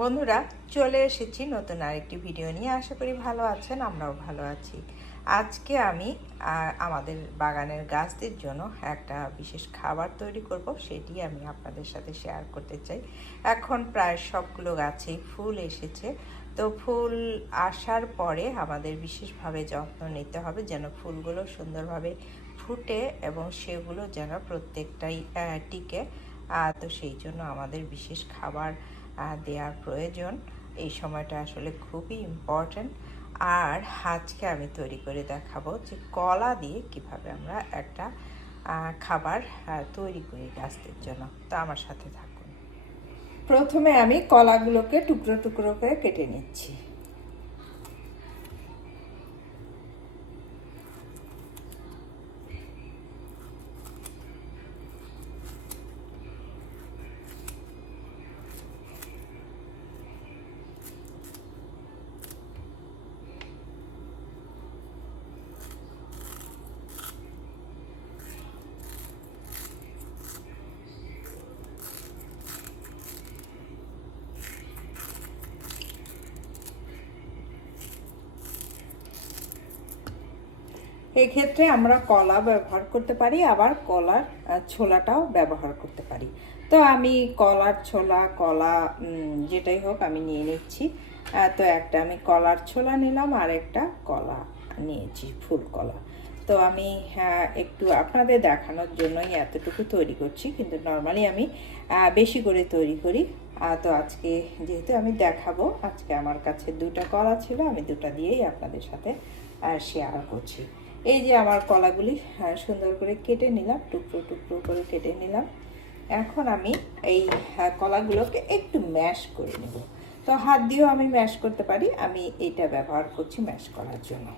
বন্ধুরা, চলে এসেছি নতুন আরেকটি ভিডিও নিয়ে। আশা করি ভালো আছেন, আমরাও ভালো আছি। আজকে আমি আমাদের বাগানের গাছদের জন্য একটা বিশেষ খাবার তৈরি করব, সেটি আমি আপনাদের সাথে শেয়ার করতে চাই। এখন প্রায় সবগুলো গাছেই ফুল এসেছে। তো ফুল আসার পরে আমাদের বিশেষভাবে যত্ন নিতে হবে, যেন ফুলগুলো সুন্দরভাবে ফুটে এবং সেগুলো যেন প্রত্যেকটাই টিকে। তো সেই জন্য আমাদের বিশেষ খাবার দেওয়ার প্রয়োজন, এই সময়টা আসলে খুবই ইম্পর্ট্যান্ট আর আজকে আমি তৈরি করে দেখাবো যে কলা দিয়ে কীভাবে আমরা একটা খাবার তৈরি করি গাছদের জন্য। তো আমার সাথে থাকুন। প্রথমে আমি কলাগুলোকে টুকরো টুকরো করে কেটে নিচ্ছি। এই ক্ষেত্রে আমরা কলা ব্যবহার করতে পারি আবার কলার ছোলাটাও ব্যবহার করতে পারি। তো আমি কলার ছোলা কলা যেটাই হোক আমি নিয়ে নিচ্ছি। তো একটা আমি কলার ছোলা নিলাম আর একটা কলা নিয়েছি ফুল কলা। তো আমি হ্যাঁ, একটু আপনাদের দেখানোর জন্যই এতটুকু তৈরি করছি কিন্তু নর্মালি আমি বেশি করে তৈরি করি। তো আজকে যেহেতু আমি দেখাবো আজকে আমার কাছে দুটো কলা ছিল আমি দুটা দিয়েই আপনাদের সাথে শেয়ার করছি। এই যে আমার কলাগুলি আহ, সুন্দর করে কেটে নিলাম টুকরো টুকরো করে কেটে নিলাম। এখন আমি এই কলাগুলোকে একটু ম্যাশ করে নেব। তো হাত দিয়েও আমি ম্যাশ করতে পারি আমি এটা ব্যবহার করছি ম্যাশ করার জন্য।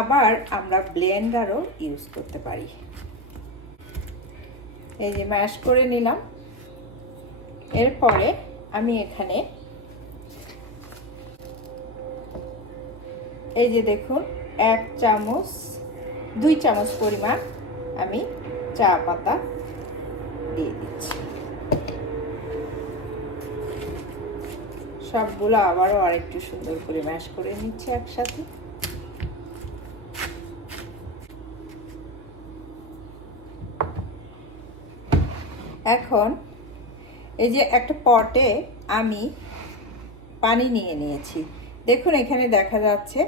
আবার আমরা ব্লেন্ডারও ইউজ করতে পারি। এই যে ম্যাশ করে নিলাম। এরপরে আমি এখানে। এই যে দেখুন, এক চামচ, দুই চামচ পরিমাণ আমি চা পাতা দিয়ে দিচ্ছি। সবগুলো আবারও আরেকটু সুন্দর করে ম্যাশ করে নিচ্ছি একসাথে। এখন এই যে একটা পটে আমি পানি নিয়ে নিয়েছি। দেখুন, এখানে দেখা যাচ্ছে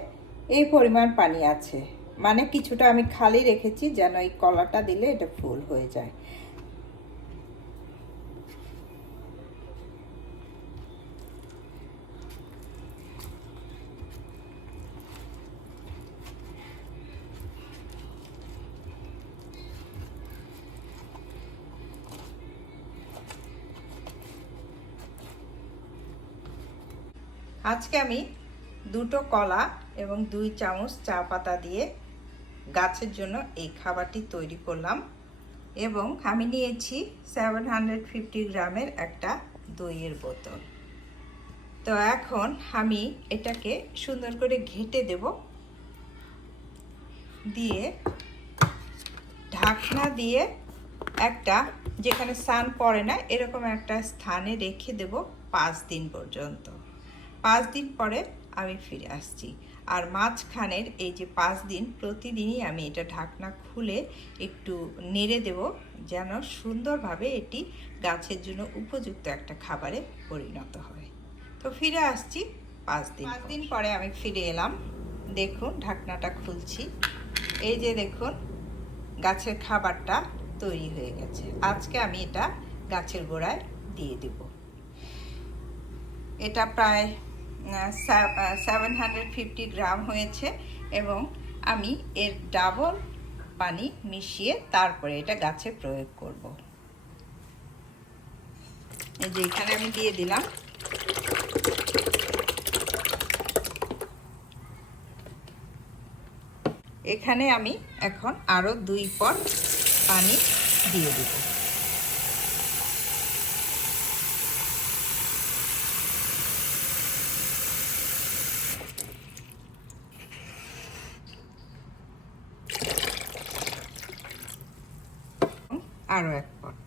এই পরিমাণ পানি আছে। মানে কিছুটা আমি খালি রেখেছি যেন এই কলাটা দিলে এটা ফুল হয়ে যায়। আজকে আমি দুটো কলা এবং দুই চামচ চা পাতা দিয়ে গাছের জন্য এই খাবারটি তৈরি করলাম এবং আমি নিয়েছি সেভেন হান্ড্রেড ফিফটি গ্রামের একটা দইয়ের বোতল। তো এখন আমি এটাকে সুন্দর করে ঘেটে দেব। দিয়ে ঢাকনা দিয়ে একটা যেখানে সান পড়ে না, এরকম একটা স্থানে রেখে দেব পাঁচ দিন পর্যন্ত। পাঁচ দিন পরে আমি ফিরে আসছি। আর মাঝখানের এই যে পাঁচ দিন প্রতিদিনই আমি এটা ঢাকনা খুলে একটু নেড়ে দেব যেন সুন্দরভাবে এটি গাছের জন্য উপযুক্ত একটা খাবারে পরিণত হয়। তো ফিরে আসছি পাঁচ দিন পাঁচ দিন পরে আমি ফিরে এলাম। দেখুন ঢাকনাটা খুলছি। এই যে দেখুন গাছের খাবারটা তৈরি হয়ে গেছে। আজকে আমি এটা গাছের গোড়ায় দিয়ে দেব। এটা প্রায় সেভেন হান্ড্রেড ফিফটি গ্রাম হয়েছে এবং আমি এর ডাবল পানি মিশিয়ে তারপরে এটা গাছে প্রয়োগ করব। এই যে এখানে আমি দিয়ে দিলাম। এখানে আমি এখন আরও দুই পট পানি দিয়ে দেব। আরও এক পট।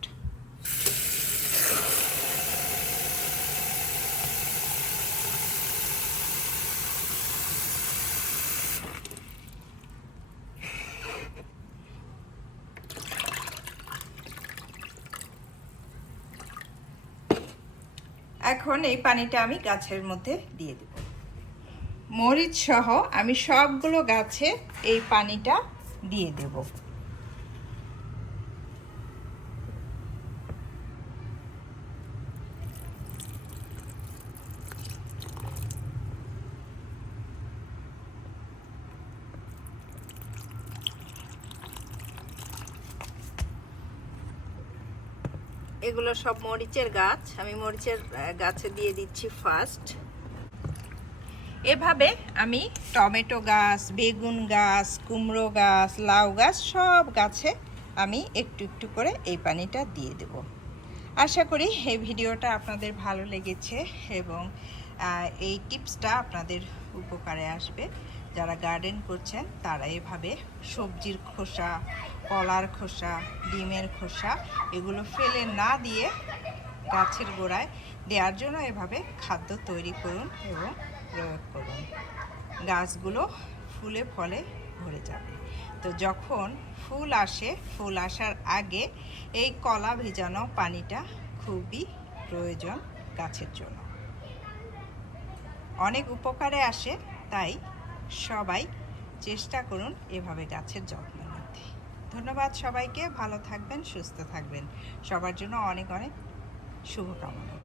এখন এই পানিটা আমি গাছের মধ্যে দিয়ে দেব। মরিচ সহ আমি সবগুলো গাছে এই পানিটা দিয়ে দেব। এগুলো সব মরিচের গাছ। আমি মরিচের গাছে দিয়ে দিচ্ছি ফার্স্ট এভাবে আমি টমেটো গাছ, বেগুন গাছ, কুমড়ো গাছ, লাউ গাছ সব গাছে আমি একটু একটু করে এই পানিটা দিয়ে দেব। আশা করি এই ভিডিওটা আপনাদের ভালো লেগেছে এবং এই টিপসটা আপনাদের উপকারে আসবে। যারা গার্ডেন করছেন, তারা এভাবে সবজির খোসা, কলার খোসা, ডিমের খোসা এগুলো ফেলে না দিয়ে গাছের গোড়ায় দেওয়ার জন্য এভাবে খাদ্য তৈরি করুন এবং প্রয়োগ করুন। গাছগুলো ফুলে ফলে ভরে যাবে। তো যখন ফুল আসে, ফুল আসার আগে এই কলা ভেজানো পানিটা খুবই প্রয়োজন গাছের জন্য। অনেক উপকারে আসে, তাই সবাই চেষ্টা করুন এভাবে গাছের যত্ন নিতে। ধন্যবাদ সবাইকে, ভালো থাকবেন, সুস্থ থাকবেন। সবার জন্য অনেক অনেক শুভকামনা।